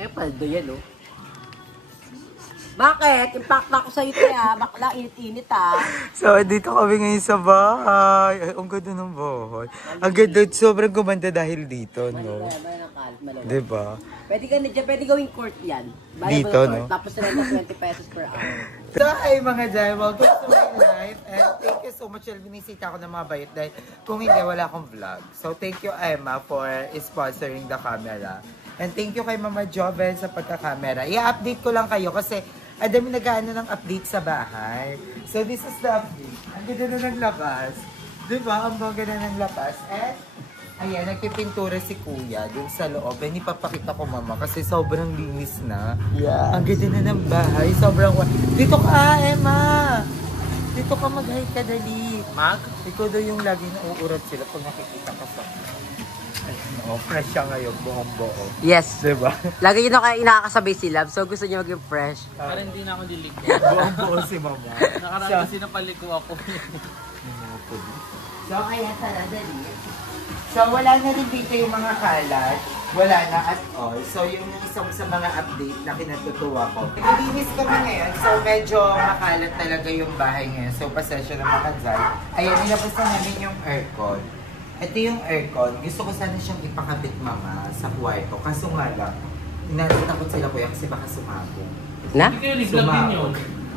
Ay, paldo yan, oh. Bakit? Impact na ako sa'yo kaya. Bakla, init-init So, dito kami ngayon sa bahay. Ay, ang ganda ng bahay. Ang ganda, sobrang gumanda dahil dito, no? Diba? Pwede ka na dyan, pwede gawing court yan. Dito, no? Tapos na lang 20 pesos per hour. So, hi mga Jai, welcome to my life. And thank you so much. Binisita ako ng mga bayot dahil kung hindi, wala akong vlog. So, thank you, Emma, for sponsoring the camera. And thank you kay Mama Jovel sa pagkakamera. I-update ko lang kayo kasi ang dami nag-ano ng update sa bahay. So, this is the update. Ang ganda na ng labas. Diba? Ang ganda ng labas. And, ayan, nagpipintura si Kuya dun sa loob. And ipapakita ko, Mama, kasi sobrang linis na. Yeah. Ang ganda na ng bahay. Sobrang... Dito ka, Emma! Dito ka, mag-hi ka, dali. Mag? Ikaw daw yung lagi na uurat sila pag nakikita ka sa... No, fresh siya ngayon, buong-buo. Yes. Diba? Lagi yun ako inakasabay si Love, so gusto niya maging fresh. Parang hindi na ako liliko. Buong-buo si Mama. Nakaraan kasi napaliko ako. So, ayan, tara, dali. So, wala na rin dito yung mga kalat. Wala na at all. So, yung isang sa mga update na kinatutuwa ko. Nilinis kami ngayon. So, medyo makalat talaga yung bahay ngayon. So, pasensya na mga dyan. Ayan, nilabas na namin yung aircon. Ito yung aircon. Gusto ko sana siyang ipakabit, Mama, sa kwarto. Kaso nga lang, natatakot sila Kuya kasi baka sumabog. Na? Hindi kayo nag-vlog din yun.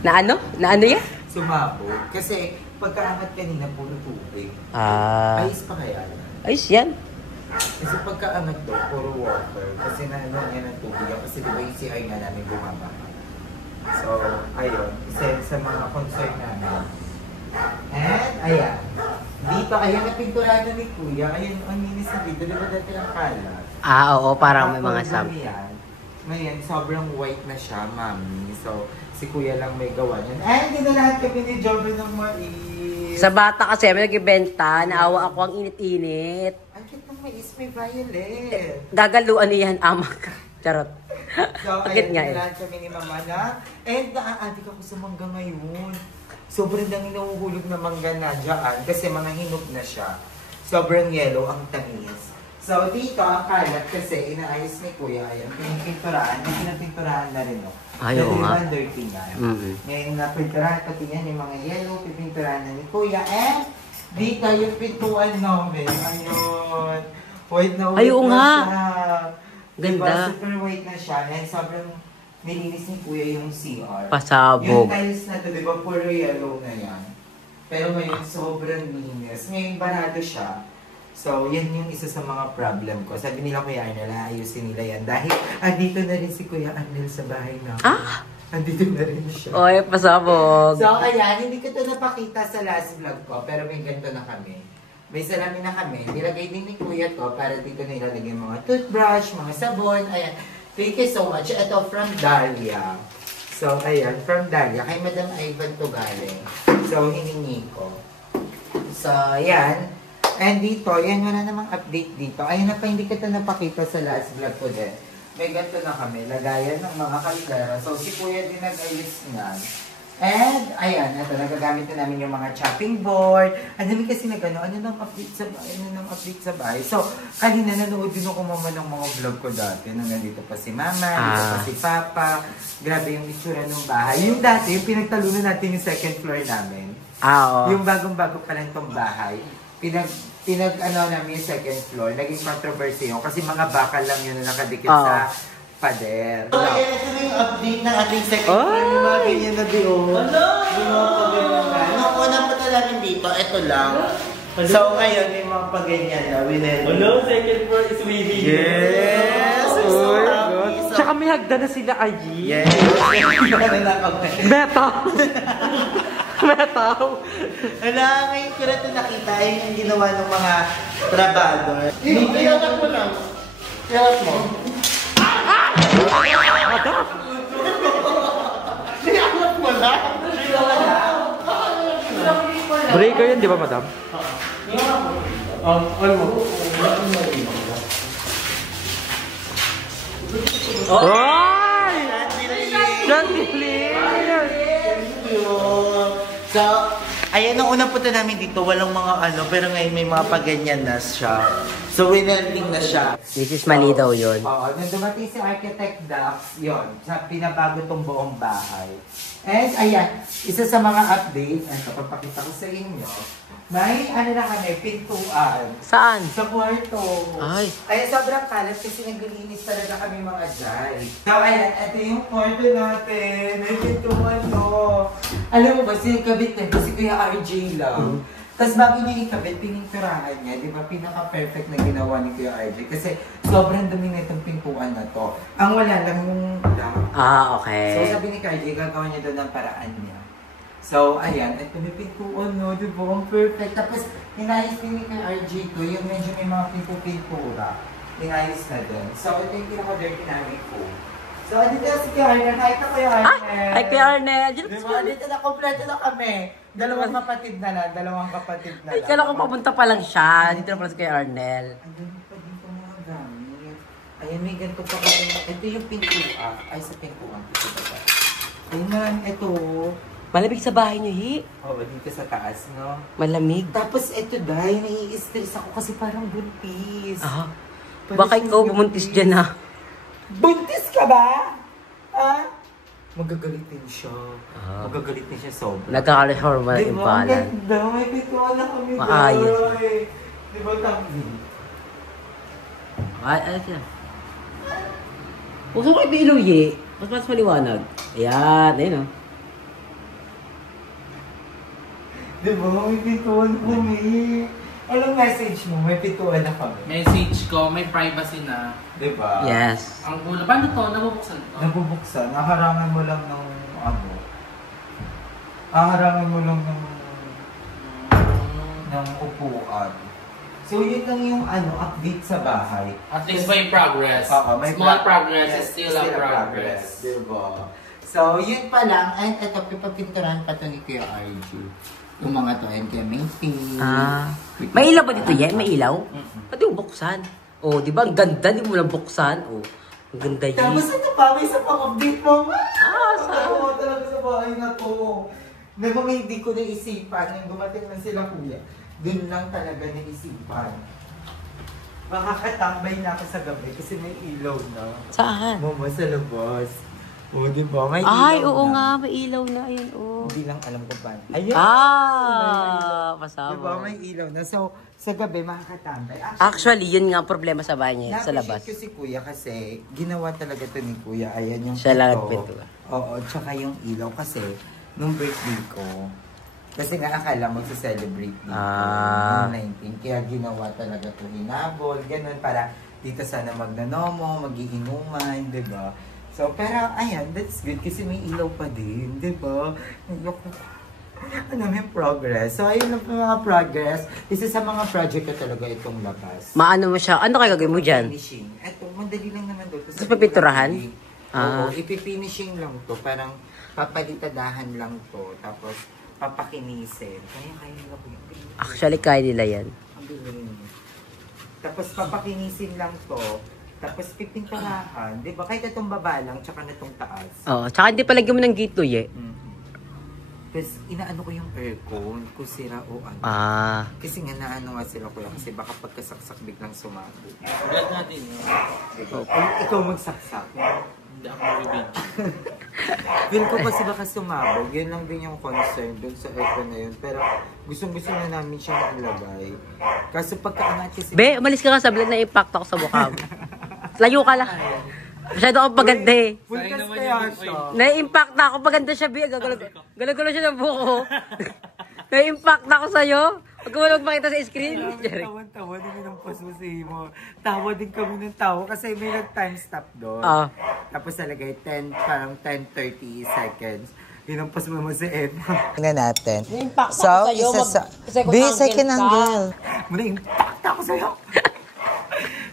Na ano? Na ano yan? Sumabog. Kasi pagkaangat kanina, puro tubig. Ayos pa kaya yan? Ayos yan. Kasi pagkaangat doon, puro water. Kasi naano yan ang tubig. Kasi diba yung CI nga namin bumaba. So, ayun. Isa sa mga concern namin. And, ayan. Dito, ayan na pinturahan na ni Kuya. Ayan, ang linis na dito. Diba dati ang kalat? Oo, parang may mga sab. Ngayon, sobrang white na siya, Mami. So, si Kuya lang may gawa niyan. And, hindi na lahat kami ni Jovel ng mais. Sa bata kasi, may nagbibenta. Naawa ako ang init-init. Ang cute ng mais, may violet. Gagaluan niyan, amak. Charot. So, Bakit nga ayan, lahat kami ni Mama na. And, naaadik ako sa mangga ngayon. Sobrang dami nahuhulog na mangga na dyan kasi mga hinog na siya. Sobrang yellow ang tamis. So, dito ang kalat kasi inaayos ni Kuya. Ayan, pinipinturahan. Yung pinapinturahan na rin, no? Ayaw nga. Dirty na. Ngayon, napinturahan pati yan yung mga yellow. Pipinturahan na ni Kuya. And, dito yung pintuan namin. Ayun. White na white ayaw na nga. siya. Ganda. Diba, super white na siya. And sobrang nilinis ni Kuya yung CR. Pasabog. Yung tiles na to, di ba, puro yellow na yan. Pero ngayon, sobrang linis. Ngayon, barado siya. So, yan yung isa sa mga problem ko. Sabi nila, Kuya Arnel, ayusin nila yan. Dahil, andito na rin si Kuya Arnel sa bahay na. Andito na rin siya. Oy, pasabog. So, ayan, hindi ko ito napakita sa last vlog ko, pero may ganito na kami. May salamin na kami. Nilagay din ni Kuya to para dito na ilalagay yung mga toothbrush, mga sabon. Ayan. Thank you so much. Ito from Dahlia. So, ayan, from Dahlia. Kay Madam Ivan to galing. So, hiningi ko. So, ayan. And dito, yan, wala namang update dito. Ayan na pa, hindi ko ito napakita sa last vlog ko din. May ganito na kami. Lagayan ng mga kaldera. So, si Kuya din nag-ayos nga. And, ayan, ito, nagagamit na namin yung mga chopping board. Ang dami kasi ano nang update sa bahay, bahay. So, kanina nanood din ako, Mama, ng mga vlog ko dati. Nung nandito pa si Mama, dito pa si Papa. Grabe yung itsura ng bahay. Yung dati, yung pinagtalunan natin yung second floor namin. Oo. Yung bagong-bago pa lang itong bahay. Namin yung second floor. Naging controversy yun. Kasi mga bakal lang yun na nakadikit sa pader. So, ayan, ito na yung update ng ating second floor. Yung mga ganyan na biyon. Yung mga paganyan na. Nung unang punta namin dito, ito lang. So, ngayon, may mga paganyan na. Hello, second floor is wavy. Yes! So happy. Tsaka may hagda na sila, Aji. Yes! Beta! Beta! Ala, ngayon ko na ito nakita. Ayun yung ginawa ng mga trabador. Iyanak mo lang. Iyanak mo. Iyanak mo lang. Breaker yun, di ba, Madam? Ano mo? Oy! Chantilly! So, Ayan, nung unang punta namin dito, walang mga ano, pero ngayon may mga paganyan na siya. So, winelting na siya. This is mali daw yun. Oo, nung dumating si Architect Dax, yun, pinabago tong buong bahay. And, ayan, isa sa mga update, ito, papakita ko sa inyo, may, ano na kami, pintuan. Saan? Sa kwarto. Ay. Ay, sobrang kalat kasi naglilinis talaga kami mga dyan. So, ayan, ito yung kwarto natin. May pintuan, no. Alam mo ba, sinagkabit na ito si Kuya RJ lang. Tapos bago niya ikabit, pininturahan niya. Di ba, pinaka-perfect na ginawa ni Kuya RJ. Kasi sobrang dumi na itong pintuan na to. Ang wala lang yung lock. Ah, So, okay. sabi ni Kuya RJ, gagawa niya doon ang paraan niya. So, ayan, ito may pintuan, no? Di ba? Ang perfect. Tapos, inayos din ni Kuya RJ to, yung medyo may mga pintura. Inayos na doon. So, ito yung pinaka-dirty namin po. So, andito na si Kuya Arnel. Hi ka, Kuya Arnel. Ay, Kuya Arnel. Di ba? Dito na, kompleto na kami. Dalawang kapatid na lang. Ay, kala ko papunta pa lang siya. Dito na pala si Kuya Arnel. Andun pa dito mga gamit. Ayan, may ganito pa kami. Ito yung pintuan. Ay, sa pintuan. Ayun na, ito. Malamig sa bahay niyo, Hi. Oo, dito sa taas, no? Malamig. Tapos ito dahil nai-stress ako kasi parang buntis. Ah. Parang Baka ikaw bumuntis dyan, ha? Buntis ka ba? Ha? Magagalit din siya. Ah. Magagalit din siya sobra. Nagkaka-hormonal Di ba? Ang imbalance. ganda. May pintuan na kami. Maayos. Day. Di ba, Tami? Ay, ano siya? Gusto ko kayo biluyi. Mas maliwanag. Ayan, ayun, oh. Di ba? May pintuan kami. Anong message mo? May pintuan na kami. Message ko, may privacy na. Di ba? Yes. Ang gulo. Paano to? Nabubuksan to? Nabubuksan. Naharangan mo lang ng ano. Naharangan mo lang ng upuan. So, yun lang yung ano, update sa bahay. At least may progress. Oo, may Small pro- progress yes, is still a progress. Diba? So, yun pa lang. And ito, pipapinturahan pa to ni Kuya RG. Yung mga to, and kaya may pink. Ah. May ilaw ba dito, Ye? May ilaw? Pati yung buksan. Oh, di ba? Ang ganda. Di mo lang buksan. Oh, ang ganda, Ye. Tapos ito pa, may isa pang update mo. saan? Oo, talaga sa bahay na to. May mga hindi ko naisipan. Nung dumating na sila, kuya. Doon lang talaga naisipan. Makakatambay na ako sa gabi kasi may ilaw na. Saan? Mama, sa labas. O, di ba? May Ay, ilaw oo na. nga. May ilaw na. Ayun, oh. Hindi lang alam ko paano. Ayan! Pasama. Diba? May ilaw na. So, sa gabi, makakatambay. Actually, yun nga ang problema sa bahay niya, sa labas. Na-appreciate ko si Kuya kasi ginawa talaga to ni Kuya. Ayan yung Siya lang ito. nagpintura. Oo, tsaka yung ilaw kasi nung birthday ko, kasi nga akala magsa-celebrate dito. Ah. Noong 19. Kaya ginawa talaga to hinabol. Ganun para dito sana magnanomo, magiinuman, di ba? So, pero ayan, that's good kasi may ilaw pa din, di ba? Ano, may progress. So, ayun lang po mga progress. Isa sa mga project ko talaga itong labas. Maano mo siya? Ano kaya gagawin mo dyan? Finishing. Eto, madali lang naman doon. Tapos papinturahan? Oo, Ah. ipifinishing lang to. Parang papalitadahan lang to. Tapos, papakinisin. Kaya nila po yung Actually, kaya nila yan. ang galing. Tapos, papakinisin lang to. Tapos, pipinturahan. Di ba? Kahit itong baba lang, tsaka na itong taas. Oo. Tsaka hindi pa lagyan mo ng gate, Ye. Tapos, inaano ko yung aircon. Kung sira o ano. Ah. Kasi nga naano nga sila kuya. Kasi baka pagkasaksak biglang sumabo. Vlog natin yun. Ikaw magsaksak. Hindi ako mag-video. Feel ko kasi baka sumabog. Yun lang din yung concern dun sa aircon na yun. Pero gustong-gusto na namin siyang ilagay. Kaso pagkaangat kasi... Be, umalis ka sa vlog na impact ako sa mukha mo. Layo ka lang. Masyado ako paganda eh. Full Sayang cast naman kaya yun. siya. Na-impact na ako. Paganda siya, Be. Galagulo siya ng buko. Na-impact na ako sa'yo. Huwag ko walang makita sa screen. Tawa-tawa din yung pasusi mo. Tawa din kami ng tawa kasi may nag-time stop doon. Ah. Tapos nalagay 10, parang 10-30 seconds. Hinampas mo naman si Emma. Tingnan natin. Na-impact ako sa'yo. Second angle. Na-impact ako sa'yo.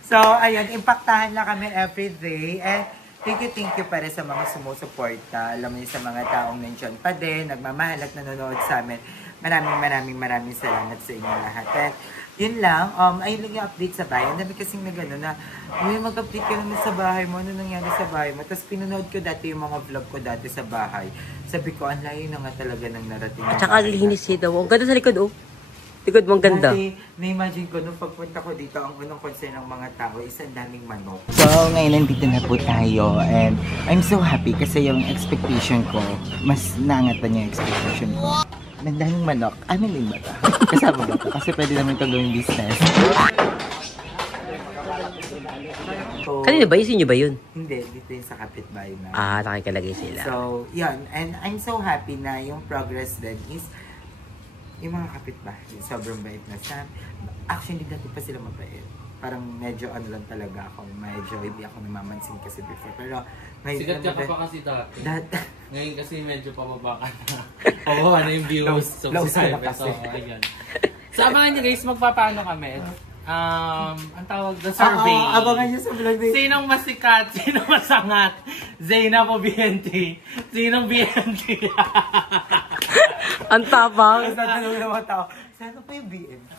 So, ayun, impactahan lang kami every day. And thank you para sa mga sumusuporta. Alam mo yun, sa mga taong nandiyan pa din, nagmamahal at nanonood sa amin. maraming salamat sa inyo lahat. At yun lang, ayun lang yung update sa bahay. Ang dami kasing nagano na, uy, mag-update ka naman sa bahay mo, ano nangyari sa bahay mo. Tapos pinanood ko dati yung mga vlog ko dati sa bahay. Sabi ko, ang layo na nga talaga ng narating. At saka linis daw. Ang ganda sa likod, oh. Likod mo, ang ganda. Kasi, na-imagine ko, nung pagpunta ko dito, ang unang concern ng mga tao is ang daming manok. So, ngayon nandito na po tayo. And I'm so happy kasi yung expectation ko, mas naangat pa niya yung expectation ko. Ang daming manok. Ano din ba ito? Kasama ba ito? Kasi pwede naman ito gawing business. So, Kanina ba? Isin nyo ba yun? hindi, dito yung sa kapitbahay na. Nakikalagay sila. So, yun. And I'm so happy na yung progress din is yung mga kapitbahay, sobrang bait na sa... Actually, dati pa sila mabait. Parang medyo ano lang talaga ako. Medyo hindi ako namamansin kasi before. Pero ngayon... Sikat ka pa kasi dati. That, Ngayon kasi medyo pababa ka na. Oo, ano yung views, Lausay na subscribers. kasi. So, ayan. So, abangan nyo guys, magpapaano kami. Ang tawag, the survey. Abangan nyo sa vlog din. Sinong masikat? Sinong masangat? Zainab o BNT? Sinong BNT? Ang tapang. Tapos natanong ng mga tao, saan pa yung BNT?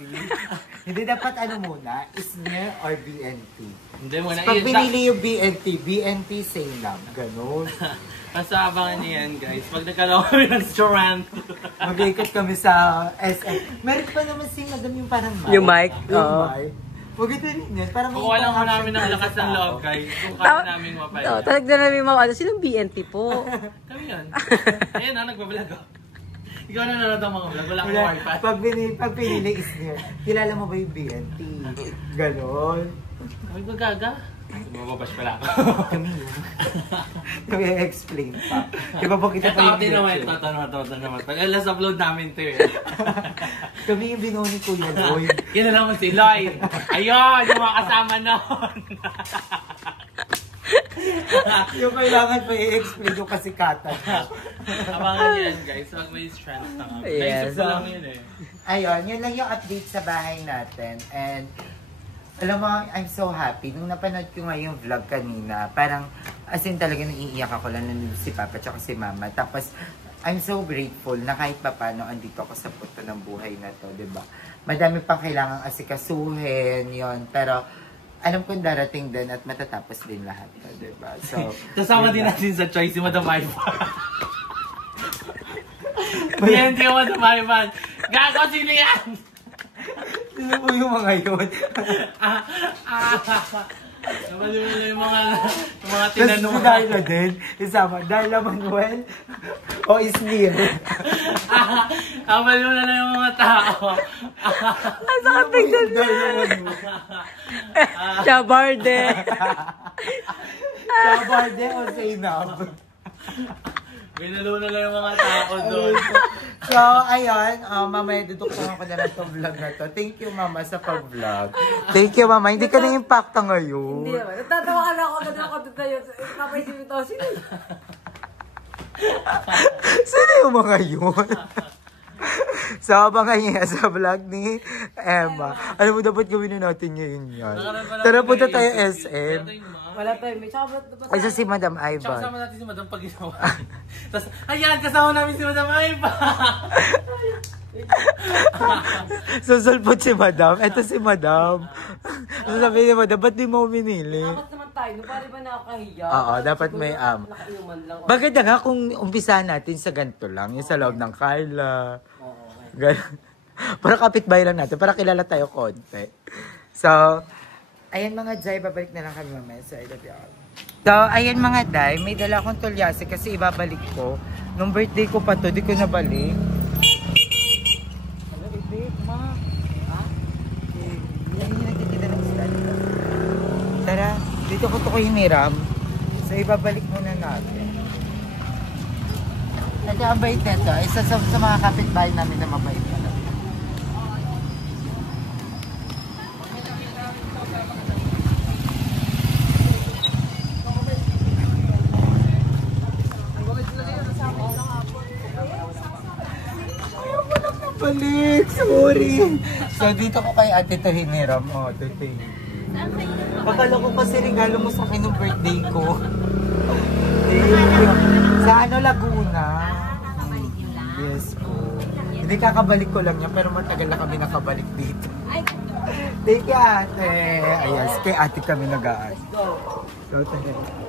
Hindi dapat ano muna, Isner or BNT? Hindi mo na. Pag pinili yung BNT Zainab. Ganun. Basta abangan nyo yan guys. Pag nagkalaw kami ng restaurant. Mag-ikot kami sa SM. Meron pa naman si Madam yung parang mic. Yung mic? Yung Oo. mic. Huwag ito rin yun. Parang may Kukuha lang mo interaction namin ng tayo lakas sa ng tao. loob guys. Kung kaya namin mapaya. Talag na namin mga ano. Sinong BNT po? Kami yun. Ayun na, nagbablog ako. Ikaw na nanonood ang mga vlog. Wala akong Wala. wifi. Pag pinili Isner, kilala mo ba yung BNT? Ganon. Kami ba gaga? Mababash pala ako. Kami yun. Kami explain pa. Iba po kita Ito, pa yung update naman. picture. Ito naman. Pag last upload namin ito eh. Kami yung binuo ni Kuya Lloyd. Yan na naman si Lloyd. Ayun, yung mga kasama noon. Yung kailangan pa i-explain yung kasikatan. Abangan niyo yan guys. Wag may strength na kami. Yes. Naisip ko lang yun eh. Ayun, yun lang yung update sa bahay natin. And alam mo, I'm so happy. Nung napanood ko nga yung vlog kanina, parang as in talaga naiiyak ako lang nandun si Papa at si Mama. Tapos, I'm so grateful na kahit papano andito ako sa punto ng buhay na to, diba? Madami pang kailangang asikasuhin, yon. Pero, alam kong darating din at matatapos din lahat to, diba? So, Kasama din natin sa choice si Madam Ivan. BNT yung Madam Ivan. Gago, sino yan? sino mo yung mga yun? Nabalun nila yung mga Tapos tinanong. si Darla din, isama, Darla Manuel o Isnir. Nabalun nila yung mga tao. Ang sakit tignan na. Darla Manuel. Chabarde. Chabarde o Zainab. Binalo nila yung mga tao doon. So, ayun, mamaya duduktan ako na lang itong vlog na to. Thank you, Mama, sa pag-vlog. Thank you, Mama. Hindi ka na-impacta ngayon. Hindi naman. Natatawa ka na ako. Ganun ako doon tayo. Napaisip ito. Sino? Sino yung mga yun? So, abangan niya sa vlog ni Emma. Ano mo dapat gawin na natin ngayon yan? Tara, punta tayo SM. Wala tayo. May sabat. Isa si Madam Tsaka Ivan. kasama natin si Madam pag ginawa. Tapos, ayan, kasama namin si Madam Ivan. Susulpot si Madam. Ito si Madam. Sasabihin ni Madam, ba't di mo minili? Dapat naman tayo. No, pare ba nakakahiya? Oo, dapat may Nakainuman lang. Maganda nga kung umpisahan natin sa ganito lang. Yung sa loob ng Carla. Ganun. Para kapitbahay lang natin. Para kilala tayo konti. So, ayan mga Jai, babalik na lang kami mamaya. So, I love you all. So, ayan mga Day, may dala akong tulyase kasi ibabalik ko. Nung birthday ko pa to, di ko nabalik. Hello, ibig, ma. Ha? Yan yung nagtitinda ng stand. Tara, dito ko to ko hiniram. So, ibabalik muna natin. Ito ang bait nito. Isa sa mga kapitbahay namin na mabait na lang. Balik! Sorry! So, dito ko kay ate to hiniram. Oh, ito yung... Akala ko kasi regalo mo sa akin ng birthday ko. Sa ano, Laguna. Yes po. Hindi kakabalik ko lang yan, pero matagal na kami nakabalik dito. Thank you, ate. Ayan, kay ate kami nag-aas. So, tayo.